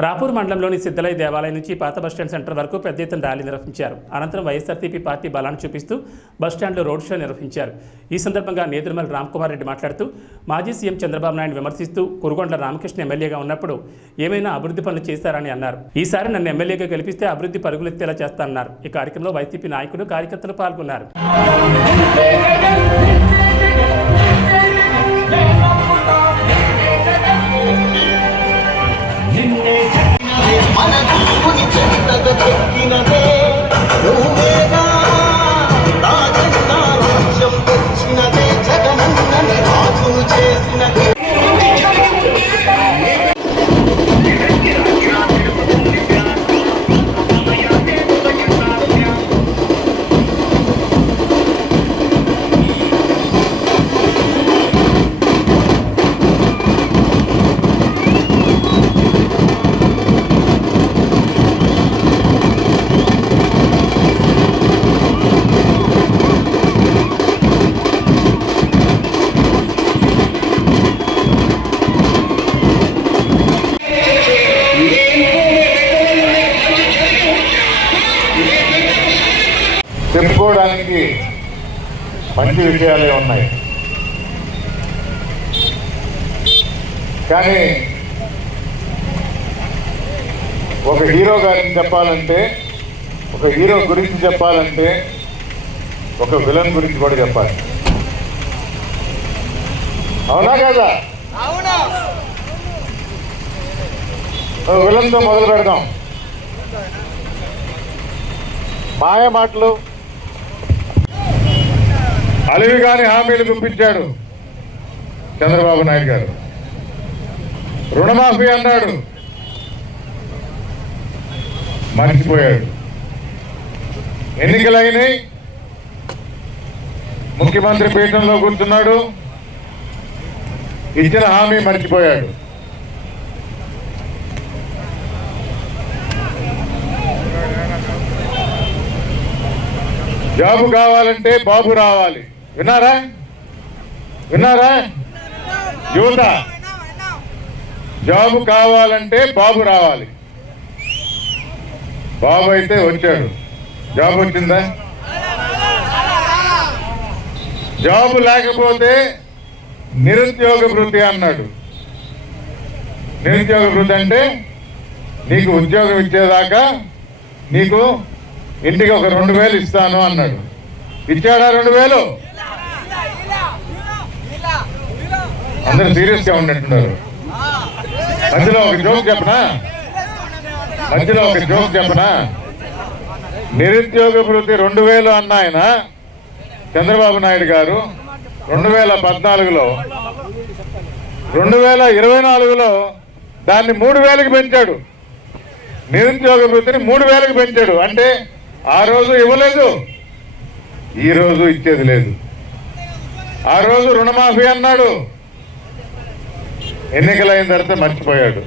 రాపూర్ మండలంలోని సిద్ధలయ్య దేవాలయం నుంచి పాత బస్టాండ్ సెంటర్ వరకు పెద్ద ఎత్తున ర్యాలీ నిర్వహించారు. అనంతరం వైఎస్ఆర్సీపీ పార్టీ బలాన్ని చూపిస్తూ బస్టాండ్లో రోడ్ షో నిర్వహించారు. ఈ సందర్భంగా నేదురుమల్ రామ్కుమార్ రెడ్డి మాట్లాడుతూ మాజీ సీఎం చంద్రబాబు నాయుడు విమర్శిస్తూ కురుగొండల రామకృష్ణ ఎమ్మెల్యేగా ఉన్నప్పుడు ఏమైనా అభివృద్ధి పనులు చేశారని అన్నారు. ఈసారి నన్ను ఎమ్మెల్యేగా గెలిపిస్తే అభివృద్ధి పరుగులెత్తేలా చేస్తానన్నారు. ఈ కార్యక్రమంలో వైసీపీ నాయకులు కార్యకర్తలు పాల్గొన్నారు. あなたにも似てただけきなれ విషయాలే ఉన్నాయి. కానీ ఒక హీరో గారిని చెప్పాలంటే ఒక హీరో గురించి చెప్పాలంటే ఒక విలన్ గురించి కూడా చెప్పాలి. అవునా కదా? విలన్తో మొదలు పెడదాం. మాయ మాటలు. అలివి కాని హామీలు గుప్పించాడు చంద్రబాబు నాయుడు గారు. రుణమాఫీ అన్నాడు. మర్చిపోయాడు. ఎన్నికలైనాయి ముఖ్యమంత్రి పీఠంలో కూర్చున్నాడు. ఇచ్చిన హామీ మర్చిపోయాడు. జాబు కావాలంటే బాబు రావాలి. విన్నారా? విన్నారా? యువత జాబు కావాలంటే బాబు రావాలి. బాబు అయితే వచ్చాడు. జాబ్ వచ్చిందా? జాబు లేకపోతే నిరుద్యోగ వృత్తి అన్నాడు. నిరుద్యోగ వృత్తి అంటే నీకు ఉద్యోగం ఇచ్చేదాకా నీకు ఇంటికి ఒక రెండు వేలు ఇస్తాను అన్నాడు. ఇచ్చాడా రెండు వేలు? అందరూ సీరియస్గా ఉన్నట్టున్నారు. మధ్యలో ఒక జోక్ చెప్పనా? మధ్యలో ఒక జోక్ చెప్పనా? నిరుద్యోగ వృత్తి రెండు వేలు అన్న ఆయన చంద్రబాబు నాయుడు గారు రెండు వేల పద్నాలుగులో రెండు వేల ఇరవై నాలుగులో దాన్ని మూడు వేలకు పెంచాడు. నిరుద్యోగ వృత్తిని మూడు వేలకు పెంచాడు. అంటే ఆ రోజు ఇవ్వలేదు ఈ రోజు ఇచ్చేది లేదు. ఆ రోజు రుణమాఫీ అన్నాడు. ఎన్నికలైన తర్వాత మర్చిపోయాడు.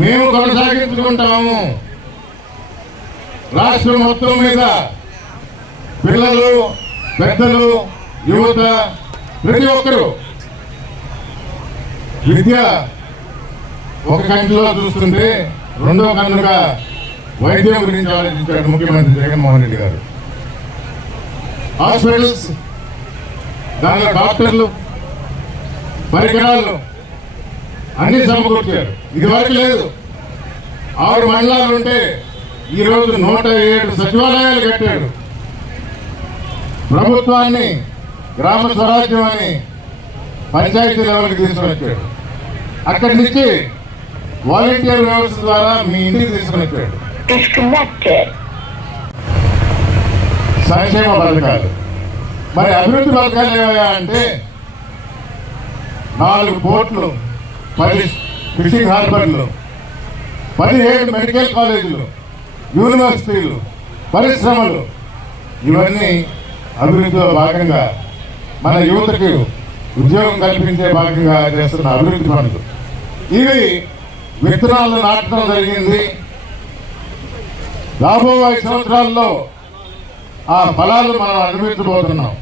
మేము కొనసాగించుకుంటాము. రాష్ట్రం మొత్తం మీద పిల్లలు పెద్దలు యువత ప్రతి ఒక్కరూ విద్య ఒక కంటిలో చూస్తుంటే రెండో కన్నుగా వైద్యం గురించి ఆలోచించాడు ముఖ్యమంత్రి జగన్మోహన్ రెడ్డి గారు. హాస్పిటల్స్ దానిలో డాక్టర్లు పరికరాలు అన్ని సమకూర్చారు. ఇది వరకు లేదు. ఆరు మండలాలు ఉంటే ఈ రోజు నూట ఏడు సచివాలయాలు కట్టాడు ప్రభుత్వాన్ని గ్రామ స్వరాజ్యం అని పంచాయతీ లెవెల్కి తీసుకుని వచ్చాడు అక్కడి నుంచి వాలంటీర్ వ్యవస్థ ద్వారా మీ ఇంటికి తీసుకుని వచ్చాడు సంక్షేమ పథకాలు. మరి అభివృద్ధి పథకాలు ఏమయ్యా అంటే నాలుగు పోర్ట్లు పది ఫిషింగ్ హార్బర్లు పదిహేడు మెడికల్ కాలేజీలు. యూనివర్సిటీలు పరిశ్రమలు ఇవన్నీ అభివృద్ధిలో భాగంగా మన యువతకు ఉద్యోగం కల్పించే భాగంగా చేస్తున్న అభివృద్ధి పనులు. ఇవి విత్తనాలు నాటడం జరిగింది. రాబోయే ఐదు సంవత్సరాల్లో ఆ ఫలాలు మనం అనుభవించబోతున్నాం.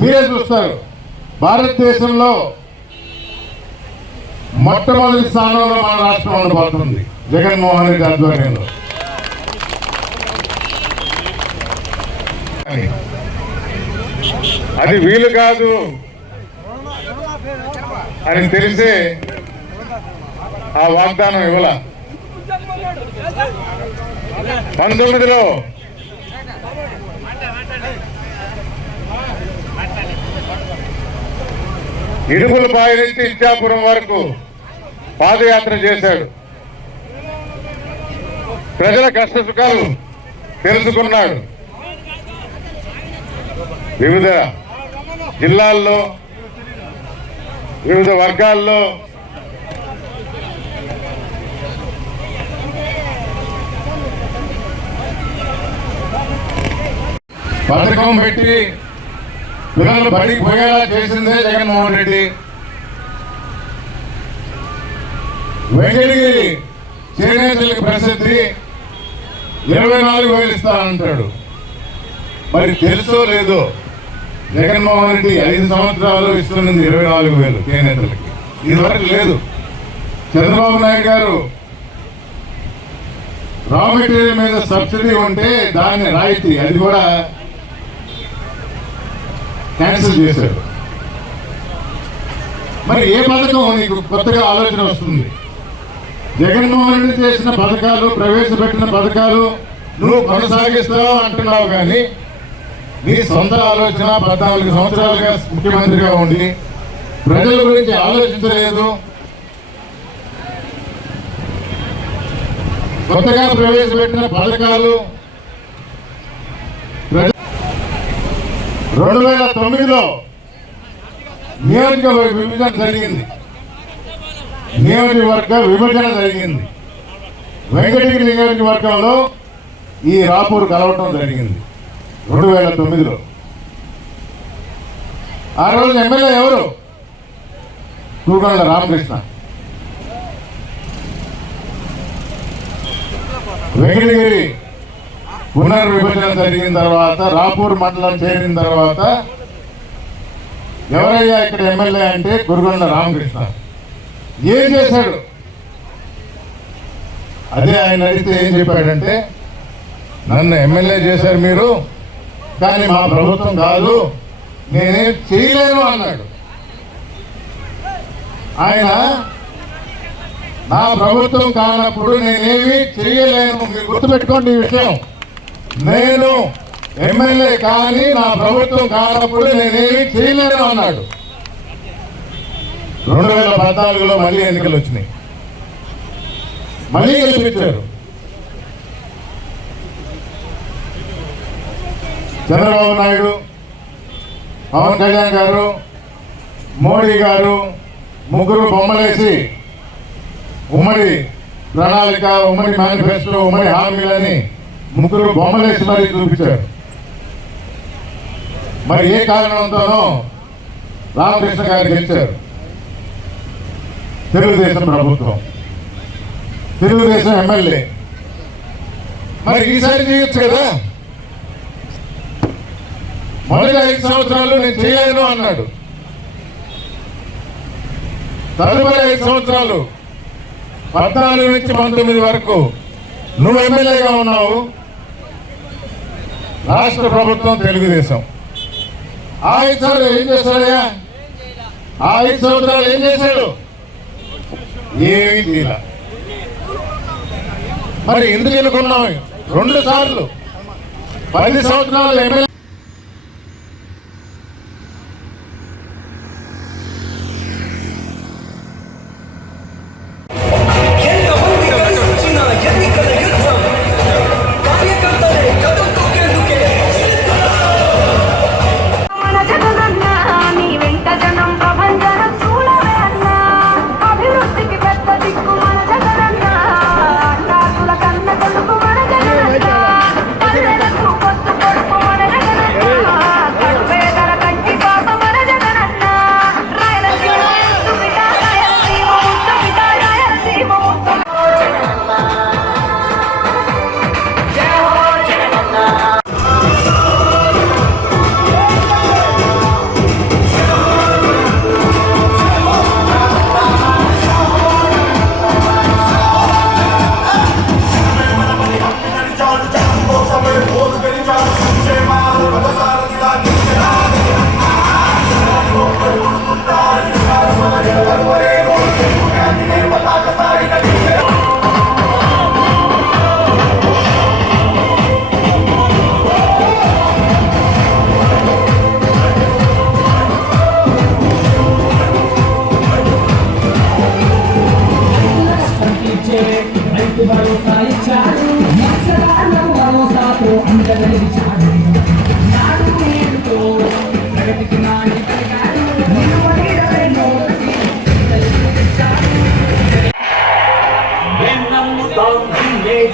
మీరే చూస్తారు భారతదేశంలో మొట్టమొదటి స్థానంలో మన రాష్ట్రం ఉండబోతుంది. జగన్మోహన్ రెడ్డి ఆధ్వర్యంలో. అది వీలు కాదు అని తెలిసే ఆ వాగ్దానం ఇవ్వాల. పంతొమ్మిదిలో ఇడుగులపాయ నుంచి ఇచ్చాపురం వరకు పాదయాత్ర చేశాడు. ప్రజల కష్ట సుఖాలు తెలుసుకున్నాడు. వివిధ జిల్లాల్లో వివిధ వర్గాల్లో పథకం పెట్టి పిల్లలు బడికి పోయేలా చేసిందే జగన్మోహన్ రెడ్డి. వెంకటగిరి చేనేతలకు ప్రసిద్ధి ఇరవై నాలుగు వేలు ఇస్తానంటాడు. మరి తెలుసో లేదో? జగన్మోహన్ రెడ్డి ఐదు సంవత్సరాలు ఇస్తున్నది ఇరవై నాలుగు వేలు చేనేతలకి. ఇదివరకు లేదు. చంద్రబాబు నాయుడు గారు రా మెటీరియల్ మీద సబ్సిడీ ఉంటే దాన్ని రాయితీ అది కూడా క్యాన్సిల్ చేశారు మరి ఏ పథకం నీకు కొత్తగా ఆలోచన వస్తుంది? జగన్మోహన్ రెడ్డి చేసిన పథకాలు ప్రవేశపెట్టిన పథకాలు నువ్వు కొనసాగిస్తావు అంటున్నావు కానీ మీ సొంత ఆలోచన పద్నాలుగు సంవత్సరాలుగా ముఖ్యమంత్రిగా ఉండి ప్రజల గురించి ఆలోచించలేదు. కొత్తగా ప్రవేశపెట్టిన పథకాలు రెండు వేల తొమ్మిదిలో నియోజకవర్గ విభజన జరిగింది. నియోజకవర్గ విభజన జరిగింది. వెంకటగిరి నియోజకవర్గంలో ఈ రాపూర్ కలవటం జరిగింది. రెండు వేల తొమ్మిదిలో. ఆ రోజు ఎమ్మెల్యే ఎవరు? కూకొండ రామకృష్ణ. వెంకటగిరి పునర్విభజన జరిగిన తర్వాత రాపూర్ మండలం చేరిన తర్వాత ఎవరయ్యా ఇక్కడ ఎమ్మెల్యే అంటే గురుగొండ రామకృష్ణ. ఏం చేశాడు? అదే ఆయన అడిగితే ఏం చెప్పాడంటే నన్ను ఎమ్మెల్యే చేశారు మీరు కానీ మా ప్రభుత్వం కాదు నేనేం చేయలేను అన్నాడు. ఆయన నా ప్రభుత్వం కానప్పుడు నేనేమి చేయలేను. మీరు గుర్తుపెట్టుకోండి ఈ విషయం. నేను ఎమ్మెల్యే కానీ నా ప్రభుత్వం కానప్పుడు నేనేమి చేయలేను అన్నాడు. రెండు వేల పద్నాలుగులో మళ్ళీ ఎన్నికలు వచ్చినాయి. మళ్ళీ గెలిపించారు. చంద్రబాబు నాయుడు పవన్ కళ్యాణ్ గారు మోడీ గారు ముగ్గురు బొమ్మలేసి ఉమ్మడి ప్రణాళిక ఉమ్మడి మేనిఫెస్టో ఉమ్మడి హామీలని ముగ్గురు బొమ్మలేసి మరీ చూపించారు. మరి ఏ కారణంతోనో రామకృష్ణ గారు గెలిచారు. తెలుగుదేశం ప్రభుత్వం. తెలుగుదేశం ఎమ్మెల్యే. మరి ఈసారి చేయొచ్చు కదా? మొదటి ఐదు సంవత్సరాలు నేను చేయలేను అన్నాడు. తదుపరి ఐదు సంవత్సరాలు పద్నాలుగు నుంచి పంతొమ్మిది వరకు నువ్వు ఎమ్మెల్యేగా ఉన్నావు. రాష్ట్ర ప్రభుత్వం తెలుగుదేశం. ఆ ఐదు సార్లు ఏం చేశాడయ్యా ఆ ఐదు సంవత్సరాలు ఏం చేశాడు? ఏమీ మరి ఎందుకు ఎన్నుకున్నావు? రెండు సార్లు. పది సంవత్సరాలు ఎమ్మెల్యే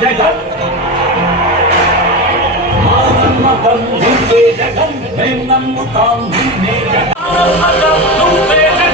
జగన్. మా నమ్మకం నువ్వే జగన్ మేము నమ్ముతాం నిన్నే జగన్ నమ్మకం నువ్వే జగన్